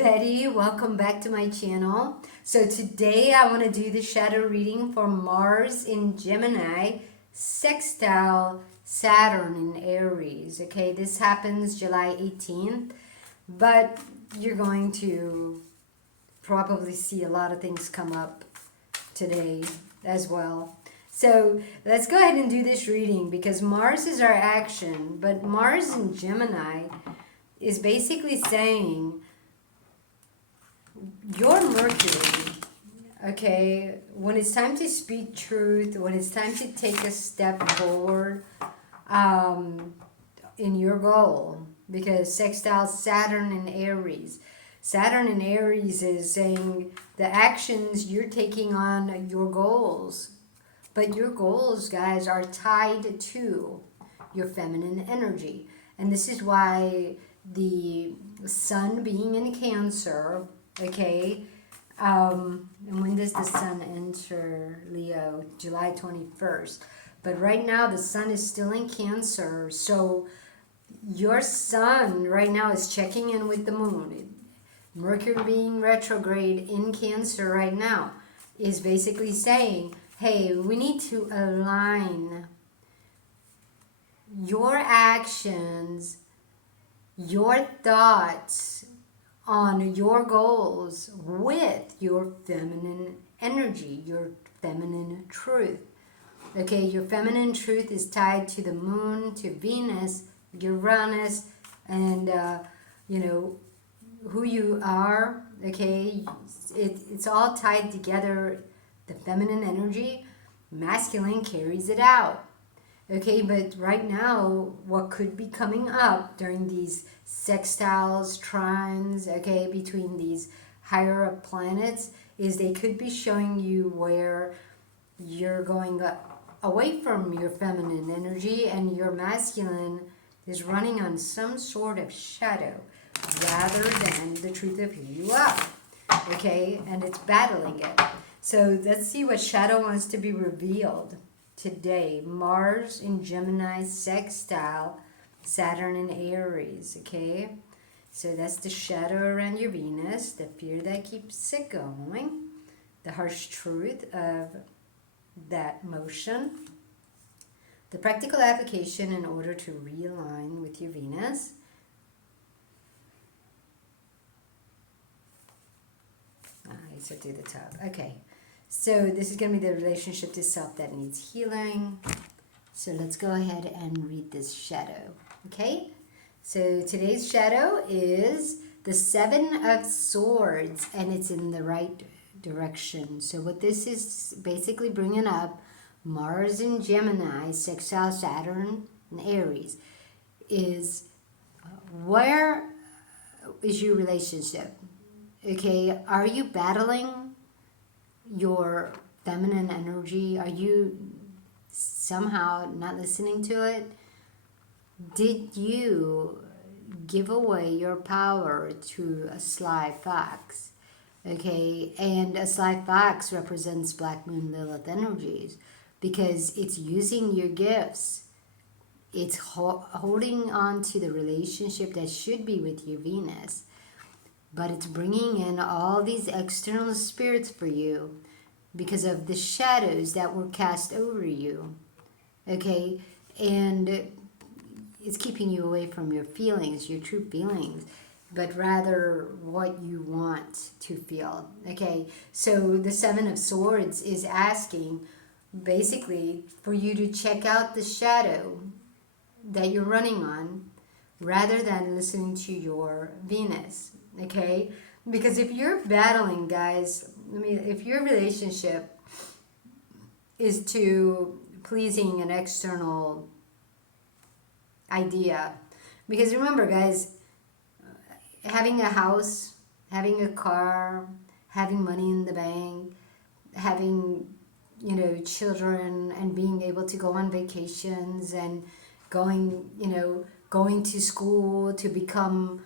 everybody, welcome back to my channel. So today I want to do the shadow reading for Mars in Gemini, sextile Saturn in Aries. Okay, this happens July 18th, but you're going to probably see a lot of things come up today as well. So let's go ahead and do this reading because Mars is our action, but Mars in Gemini is basically saying your Mercury, okay, when it's time to speak truth, when it's time to take a step forward in your goal, because sextile Saturn in Aries. Saturn in Aries is saying the actions you're taking on your goals. But your goals, guys, are tied to your feminine energy. And this is why the sun being in Cancer, okay, and when does the sun enter Leo? July 21st. But right now the sun is still in Cancer. So your sun right now is checking in with the moon. Mercury being retrograde in Cancer right now is basically saying, hey, we need to align your actions, your thoughts on your goals with your feminine energy, your feminine truth. Okay, your feminine truth is tied to the moon, to Venus, Uranus, and who you are. Okay, it's all tied together. The feminine energy, masculine carries it out. Okay, but right now, what could be coming up during these sextiles, trines, okay, between these higher up planets, is they could be showing you where you're going away from your feminine energy and your masculine is running on some sort of shadow rather than the truth of who you are. Okay, and it's battling it. So let's see what shadow wants to be revealed today. Mars in Gemini, sextile Saturn in Aries. Okay, so that's the shadow around your Venus, the fear that keeps it going, the harsh truth of that motion, the practical application in order to realign with your Venus. So do the top. Okay. So this is going to be the relationship to self that needs healing. So let's go ahead and read this shadow. Okay? So today's shadow is the Seven of Swords, and it's in the right direction. So what this is basically bringing up, Mars in Gemini, sextile Saturn in Aries, is where is your relationship? Okay, are you battling your feminine energy? Are you somehow not listening to it? Did you give away your power to a sly fox? Okay, and a sly fox represents Black Moon Lilith energies because it's using your gifts. It's holding on to the relationship that should be with your Venus, but it's bringing in all these external spirits for you because of the shadows that were cast over you. Okay, and it's keeping you away from your feelings, your true feelings, but rather what you want to feel. Okay, so the Seven of Swords is asking basically for you to check out the shadow that you're running on rather than listening to your Venus. Okay, because if you're battling, guys, I mean, if your relationship is to pleasing an external idea, because remember, guys, having a house, having a car, having money in the bank, having, children, and being able to go on vacations and going to school to become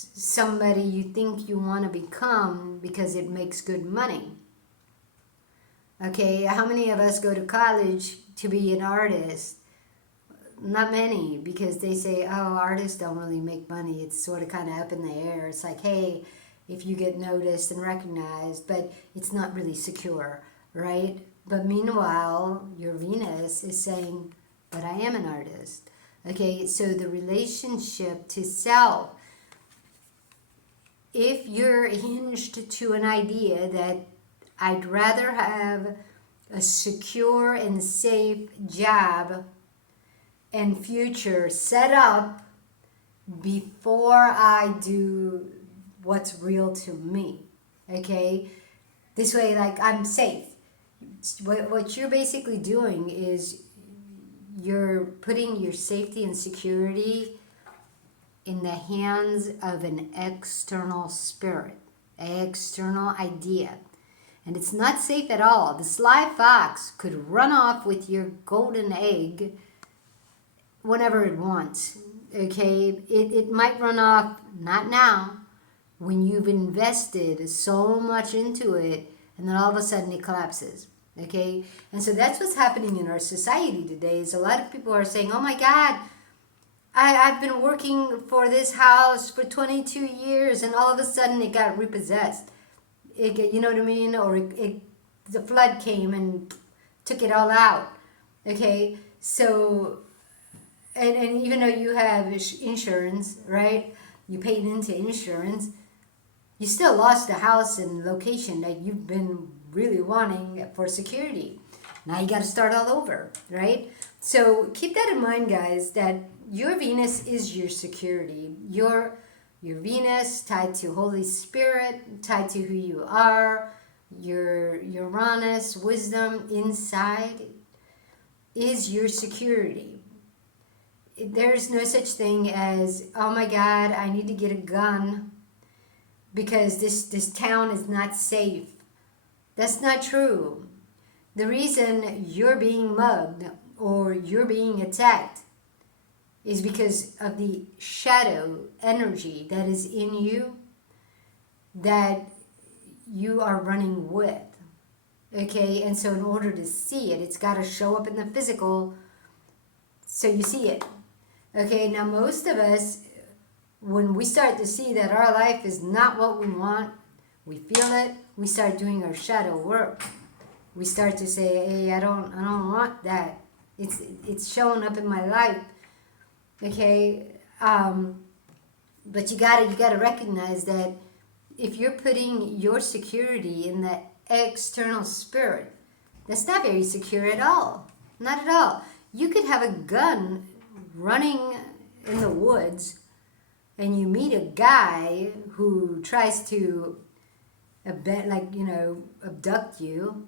somebody you think you want to become because it makes good money. Okay, how many of us go to college to be an artist? Not many, because they say, oh, artists don't really make money. It's sort of kind of up in the air. It's like, hey, if you get noticed and recognized, but it's not really secure, right? But meanwhile, your Venus is saying, but I am an artist. Okay, so the relationship to self, if you're hinged to an idea that I'd rather have a secure and safe job and future set up before I do what's real to me, okay? This way, like, I'm safe. What you're basically doing is you're putting your safety and security in the hands of an external spirit, an external idea. And it's not safe at all. The sly fox could run off with your golden egg whenever it wants. Okay, it might run off, not now, when you've invested so much into it, and then all of a sudden it collapses. Okay, and so that's what's happening in our society today. Is a lot of people are saying, "Oh my God, I've been working for this house for 22 years, and all of a sudden it got repossessed." You know what I mean? Or the flood came and took it all out. Okay, so and even though you have insurance, right? You paid into insurance, you still lost the house and location that you've been really wanting for security. Now you got to start all over, right? So keep that in mind, guys, that your Venus is your security. Your Venus tied to Holy Spirit, tied to who you are, your Uranus, wisdom inside is your security. There's no such thing as, oh my God, I need to get a gun because this town is not safe. That's not true. The reason you're being mugged or you're being attacked is because of the shadow energy that is in you that you are running with. Okay, and so in order to see it, it's got to show up in the physical so you see it. Okay, now most of us, when we start to see that our life is not what we want, we feel it, we start doing our shadow work. We start to say, hey, I don't want that. It's showing up in my life. Okay, but you gotta recognize that if you're putting your security in the external spirit, that's not very secure at all. Not at all. You could have a gun running in the woods, and you meet a guy who tries to abduct you,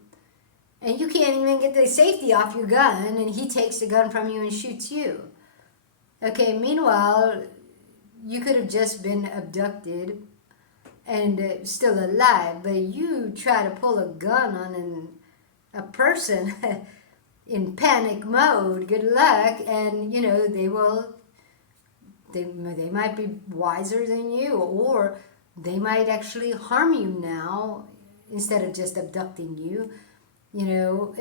and you can't even get the safety off your gun, and he takes the gun from you and shoots you. Okay, meanwhile, you could have just been abducted and still alive, but you try to pull a gun on a person in panic mode. Good luck, and they might be wiser than you, or they might actually harm you now instead of just abducting you.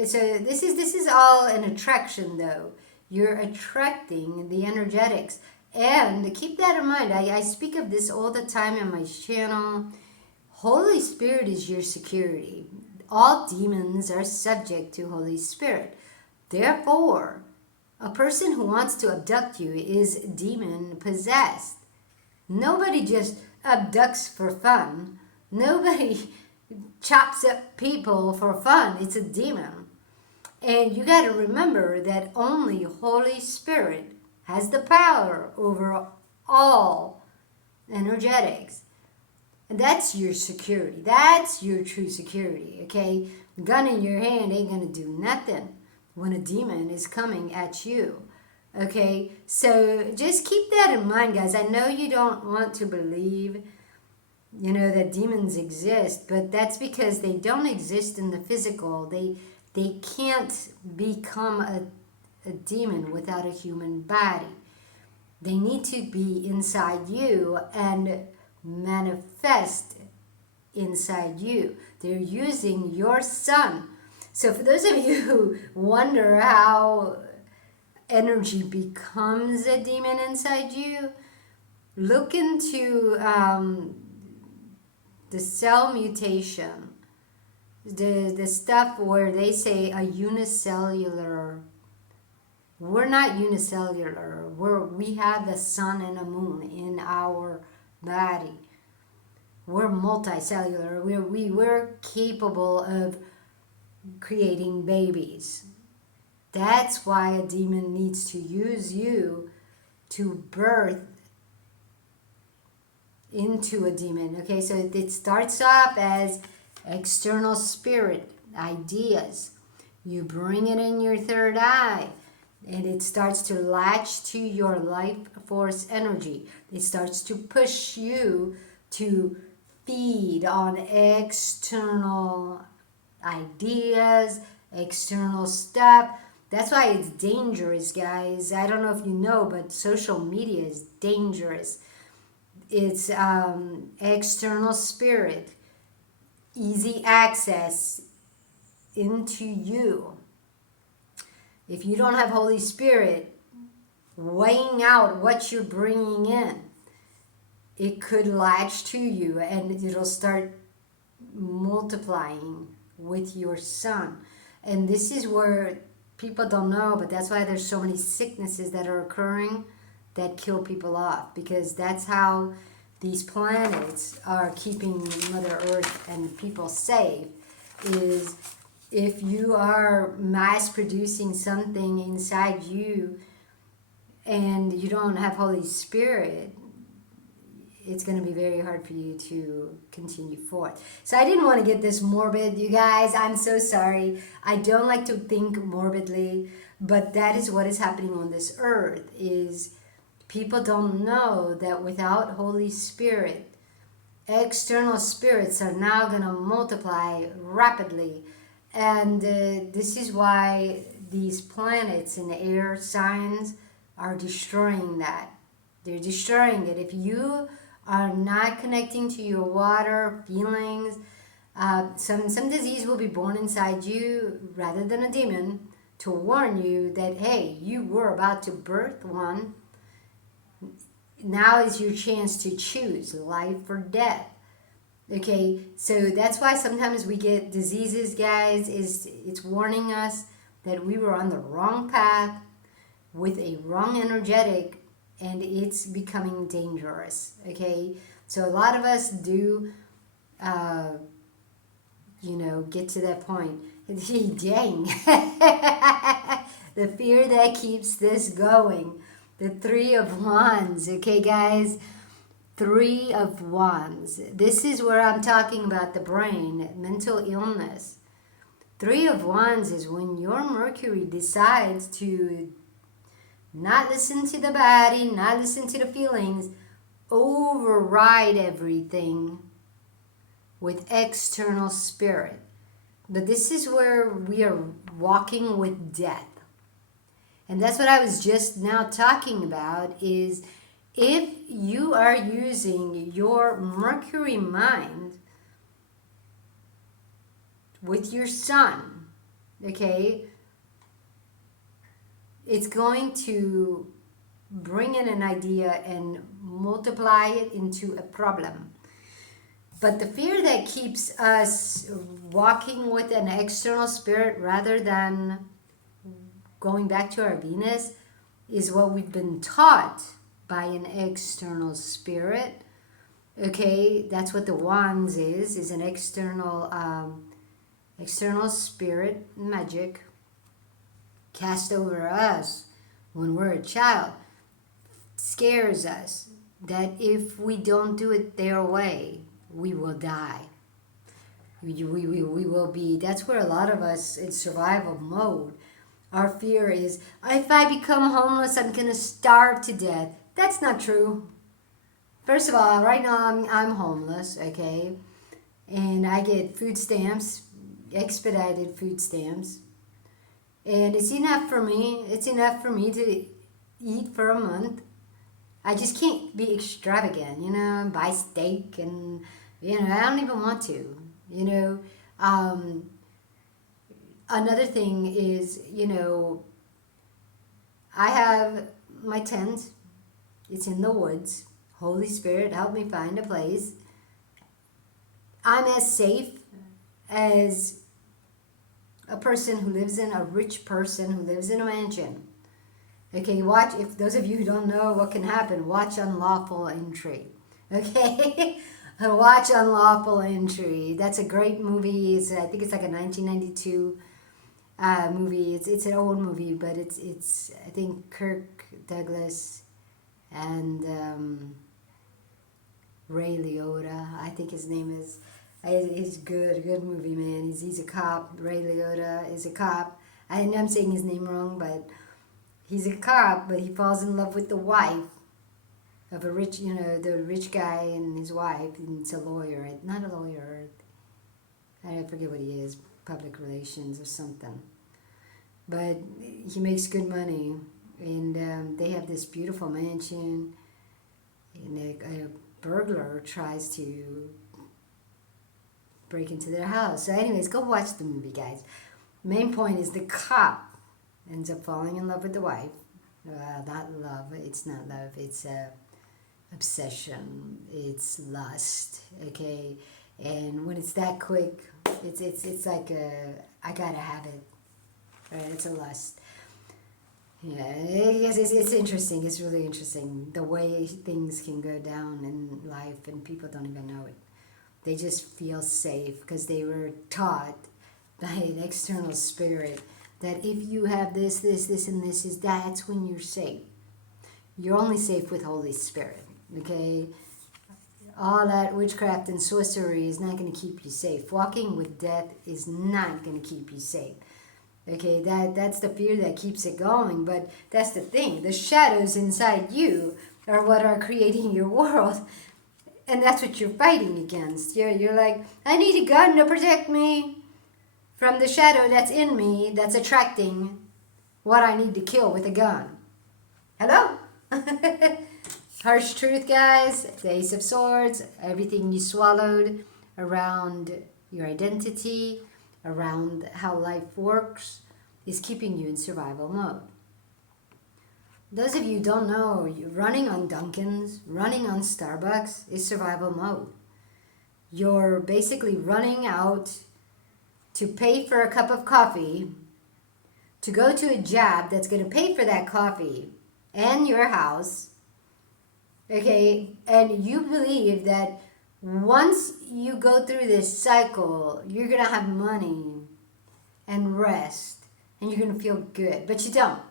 So this is all an attraction, though. You're attracting the energetics. And keep that in mind. I speak of this all the time on my channel. Holy Spirit is your security. All demons are subject to Holy Spirit. Therefore, a person who wants to abduct you is demon possessed. Nobody just abducts for fun. Nobody chops up people for fun. It's a demon. And you got to remember that only Holy Spirit has the power over all energetics. And that's your security. That's your true security, okay? The gun in your hand ain't going to do nothing when a demon is coming at you, okay? So just keep that in mind, guys. I know you don't want to believe, that demons exist, but that's because they don't exist in the physical. They can't become a demon without a human body. They need to be inside you and manifest inside you. They're using your sun. So for those of you who wonder how energy becomes a demon inside you, look into the cell mutation, the stuff where they say a unicellular. We're not unicellular. We have the sun and the moon in our body. We're multicellular. We're capable of creating babies. That's why a demon needs to use you to birth into a demon. Okay, so it starts off as external spirit ideas. You bring it in your third eye, and it starts to latch to your life force energy. It starts to push you to feed on external ideas, external stuff. That's why it's dangerous, guys. I don't know if you know, but social media is dangerous. It's external spirit, easy access into you. If you don't have Holy Spirit weighing out what you're bringing in, it could latch to you and it'll start multiplying with your sun. And this is where people don't know, but that's why there's so many sicknesses that are occurring that kill people off, because that's how these planets are keeping Mother Earth and people safe. Is if you are mass producing something inside you and you don't have Holy Spirit, it's going to be very hard for you to continue forth. So I didn't want to get this morbid, you guys. I'm so sorry. I don't like to think morbidly, but that is what is happening on this earth. Is people don't know that without Holy Spirit, external spirits are now going to multiply rapidly. And this is why these planets and the air signs are destroying that. They're destroying it. If you are not connecting to your water, feelings, some disease will be born inside you rather than a demon to warn you that, hey, you were about to birth one. Now is your chance to choose life or death. Okay, so that's why sometimes we get diseases, guys. It's warning us that we were on the wrong path with a wrong energetic, and it's becoming dangerous. Okay, so a lot of us do, get to that point. Dang, the fear that keeps this going. The Three of Wands. Okay, guys. Three of Wands. This is where I'm talking about the brain, mental illness. Three of Wands is when your Mercury decides to not listen to the body, not listen to the feelings, override everything with external spirit. But this is where we are walking with death. And that's what I was just now talking about is if you are using your Mercury mind with your sun, okay, it's going to bring in an idea and multiply it into a problem. But the fear that keeps us walking with an external spirit rather than going back to our Venus is what we've been taught by an external spirit. Okay, that's what the Wands is an external spirit magic cast over us when we're a child. Scares us that if we don't do it their way, we will die. We will be, that's where a lot of us in survival mode, our fear is, if I become homeless, I'm going to starve to death. That's not true. First of all, right now I'm homeless, okay? And I get food stamps, expedited food stamps. And it's enough for me. It's enough for me to eat for a month. I just can't be extravagant, buy steak and, I don't even want to, Another thing is, I have my tent. It's in the woods. Holy Spirit, help me find a place. I'm as safe as a person who lives in a rich person who lives in a mansion. Okay, watch, if those of you who don't know what can happen, watch Unlawful Entry. Okay? Watch Unlawful Entry. That's a great movie. I think it's like a 1992 movie. It's an old movie, but it's I think Kirk Douglas and Ray Liotta, I think his name is. He's good movie, man. He's a cop. Ray Liotta is a cop. I know I'm saying his name wrong, but he's a cop, but he falls in love with the wife of a rich, the rich guy and his wife, and it's a lawyer, not a lawyer, I forget what he is, public relations or something. But he makes good money, and they have this beautiful mansion, and a burglar tries to break into their house. So anyways, go watch the movie, guys. Main point is the cop ends up falling in love with the wife. Not love, it's not love, it's obsession, it's lust, okay? And when it's that quick, it's like I gotta have it, right? It's a lust. Yeah, it's interesting. It's really interesting the way things can go down in life and people don't even know it. They just feel safe because they were taught by an external spirit that if you have this, and this, that's when you're safe. You're only safe with Holy Spirit, okay? All that witchcraft and sorcery is not going to keep you safe. Walking with death is not going to keep you safe. Okay, that's the fear that keeps it going, but that's the thing. The shadows inside you are what are creating your world. And that's what you're fighting against. You're like, I need a gun to protect me from the shadow that's in me that's attracting what I need to kill with a gun. Hello? Harsh truth, guys. The Ace of Swords. Everything you swallowed around your identity, around how life works, is keeping you in survival mode. Those of you who don't know, running on Dunkin's, running on Starbucks is survival mode. You're basically running out to pay for a cup of coffee, to go to a job that's going to pay for that coffee and your house, okay? And you believe that once you go through this cycle, you're going to have money and rest, and you're going to feel good. But you don't.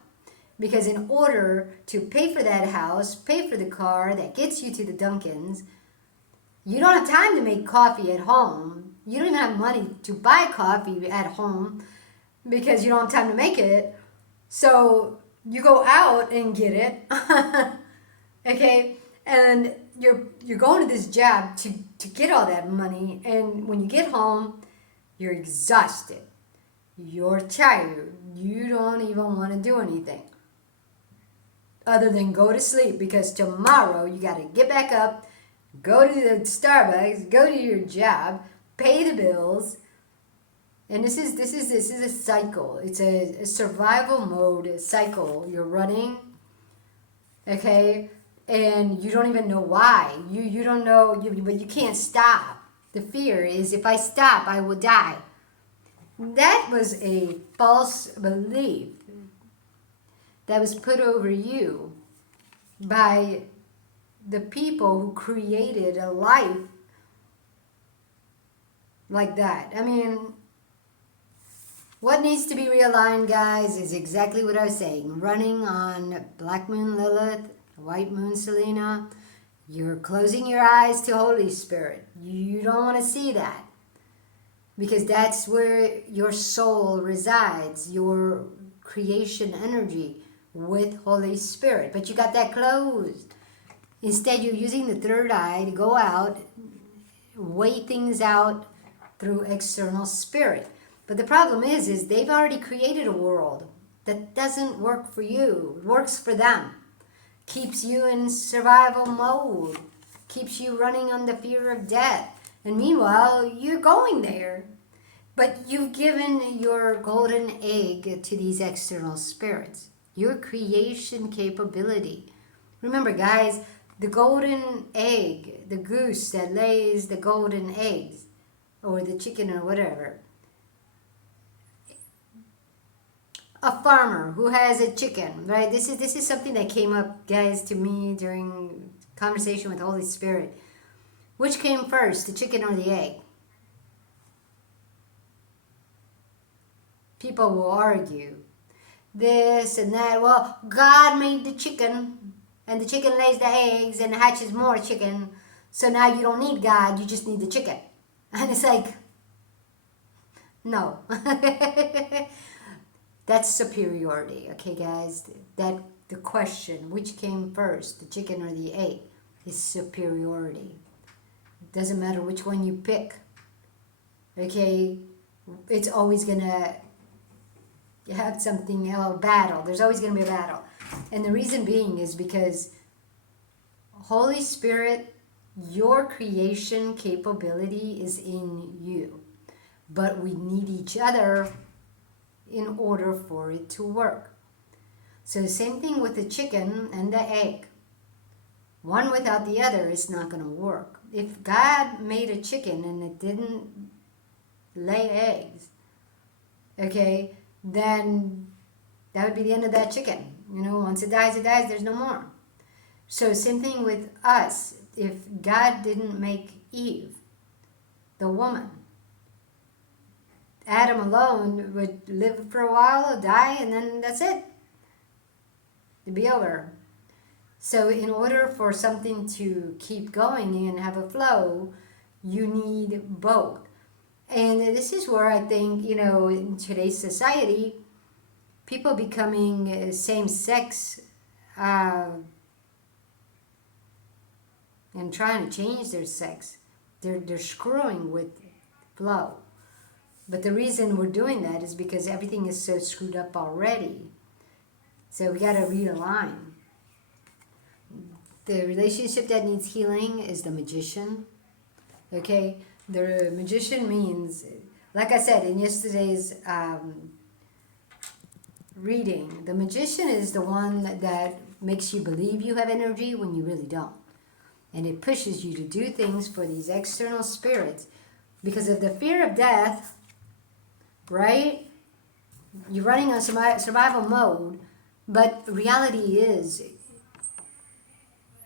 Because in order to pay for that house, pay for the car that gets you to the Dunkin's, you don't have time to make coffee at home. You don't even have money to buy coffee at home because you don't have time to make it. So you go out and get it. Okay? And you're going to this job to get all that money. And when you get home, you're exhausted. You're tired. You don't even want to do anything other than go to sleep, because tomorrow you got to get back up, go to the Starbucks, go to your job, pay the bills. And this is a cycle. It's a survival mode cycle you're running. Okay? And you don't even know why. You don't know, but you can't stop. The fear is, if I stop, I will die. That was a false belief that was put over you by the people who created a life like that. I mean, what needs to be realigned, guys, is exactly what I was saying. Running on Black Moon Lilith, White Moon Selena, you're closing your eyes to Holy Spirit. You don't want to see that, because that's where your soul resides, your creation energy with Holy Spirit. But you got that closed. Instead, you're using the third eye to go out, weigh things out through external spirit. But the problem is they've already created a world that doesn't work for you. It works for them. Keeps you in survival mode. Keeps you running on the fear of death. And meanwhile, you're going there. But you've given your golden egg to these external spirits. Your creation capability. Remember, guys, the golden egg, the goose that lays the golden eggs, or the chicken or whatever. A farmer who has a chicken, right? This is something that came up, guys, to me during conversation with Holy Spirit. Which came first, the chicken or the egg? People will argue this and that. Well, God made the chicken, and the chicken lays the eggs and hatches more chicken. So now you don't need God, you just need the chicken. And it's like, no. That's superiority, okay, guys? That the question, which came first, the chicken or the egg, is superiority. It doesn't matter which one you pick, okay? It's always gonna have something, battle. There's always gonna be a battle. And the reason being is because Holy Spirit, your creation capability is in you. But we need each other in order for it to work. So the same thing with the chicken and the egg. One without the other is not going to work. If God made a chicken and it didn't lay eggs, okay, then that would be the end of that chicken. You know, once it dies, there's no more. So same thing with us. If God didn't make Eve, the woman, Adam alone would live for a while, die, and then that's it. It'd be over. So in order for something to keep going and have a flow, you need both. And this is where I think, you know, in today's society, people becoming same-sex and trying to change their sex, they're screwing with flow. But the reason we're doing that is because everything is so screwed up already. So we got to realign. The relationship that needs healing is the magician. Okay? The magician means, like I said in yesterday's reading, the magician is the one that makes you believe you have energy when you really don't. And it pushes you to do things for these external spirits because of the fear of death. Right? You're running on survival mode, but reality is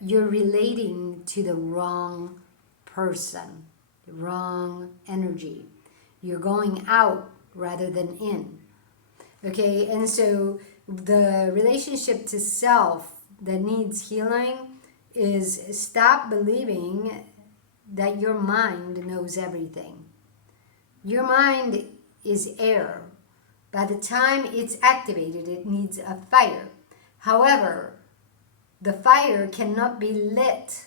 you're relating to the wrong person, the wrong energy. You're going out rather than in. Okay, and so the relationship to self that needs healing is stop believing that your mind knows everything. Your mind is air. By the time it's activated, it needs a fire. However, the fire cannot be lit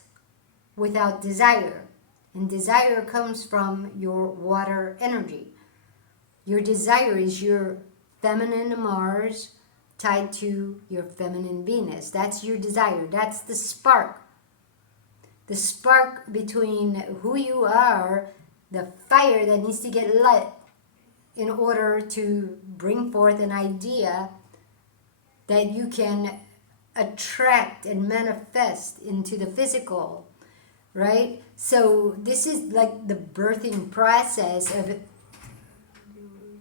without desire. And desire comes from your water energy. Your desire is your feminine Mars tied to your feminine Venus. That's your desire. That's the spark. The spark between who you are, the fire that needs to get lit in order to bring forth an idea that you can attract and manifest into the physical, right? So this is like the birthing process of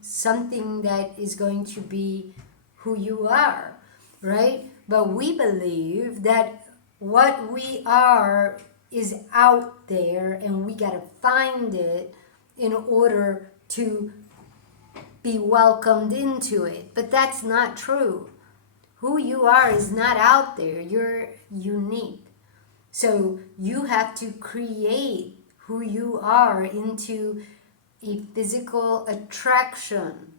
something that is going to be who you are, right? But we believe that what we are is out there and we got to find it in order to be welcomed into it. But that's not true. Who you are is not out there. You're unique. So you have to create who you are into a physical attraction.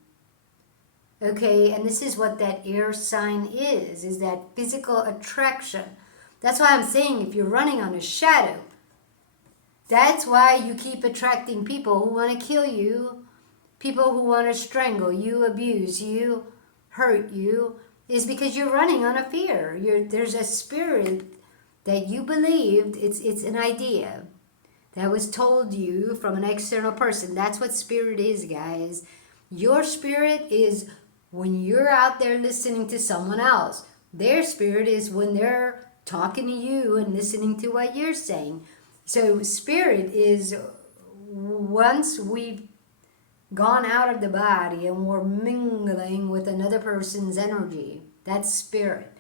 Okay, and this is what that air sign is that physical attraction. That's why I'm saying if you're running on a shadow, that's why you keep attracting people who want to kill you, people who want to strangle you, abuse you, hurt you, is because you're running on a fear. There's a spirit that you believed, it's an idea that was told you from an external person. That's what spirit is, guys. Your spirit is when you're out there listening to someone else. Their spirit is when they're talking to you and listening to what you're saying. So spirit is once we've gone out of the body and we're mingling with another person's energy, that's spirit,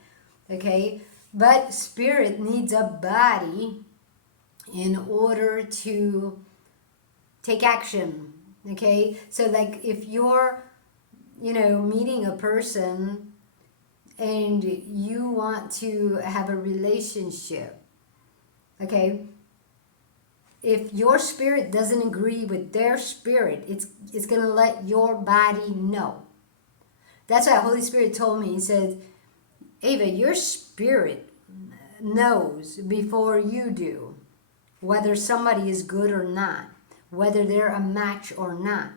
okay? But spirit needs a body in order to take action, okay? So like if you're, meeting a person and you want to have a relationship, okay? If your spirit doesn't agree with their spirit, it's going to let your body know. That's why Holy Spirit told me, he said, Eva, your spirit knows before you do whether somebody is good or not, whether they're a match or not.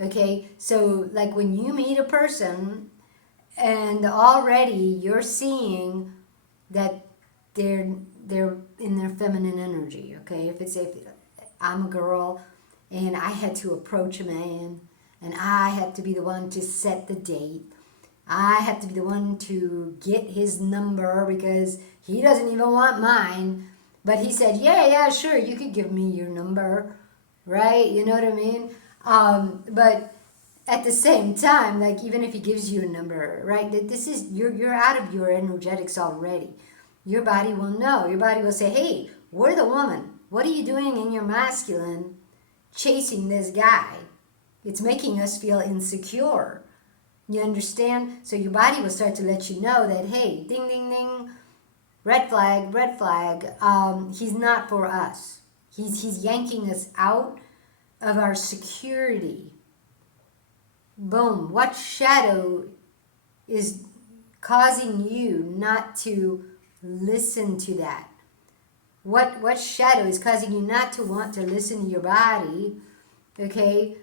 Okay, so like when you meet a person and already you're seeing that they're in their feminine energy. Okay, if I'm a girl and I had to approach a man and I have to be the one to set the date, I have to be the one to get his number because he doesn't even want mine, but he said, yeah, sure, you could give me your number, right? You know what I mean? But at the same time, like even if he gives you a number, right? This is you're out of your energetics already. Your body will know. Your body will say, hey, we're the woman. What are you doing in your masculine chasing this guy? It's making us feel insecure. You understand? So your body will start to let you know that, hey, ding, ding, ding, red flag, red flag. He's not for us. He's yanking us out of our security. Boom. What shadow is causing you not to listen to that? What shadow is causing you not to want to listen to your body, okay,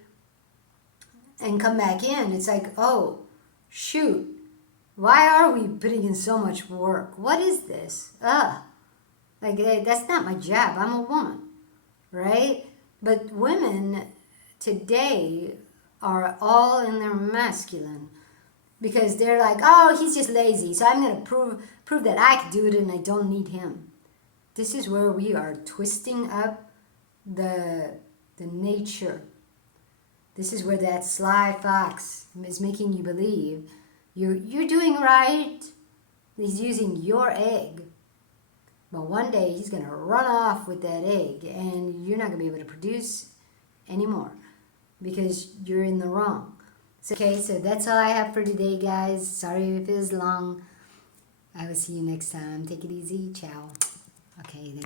and come back in? It's like, oh, shoot, why are we putting in so much work? What is this? Like, that's not my job. I'm a woman, right? But women today are all in their masculine because they're like, oh, he's just lazy, so I'm going to prove that I can do it and I don't need him. This is where we are twisting up the nature. This is where that sly fox is making you believe you're doing right. He's using your egg. But one day he's going to run off with that egg and you're not going to be able to produce anymore because you're in the wrong. Okay, so that's all I have for today, guys. Sorry if it was long. I will see you next time. Take it easy. Ciao. Okay.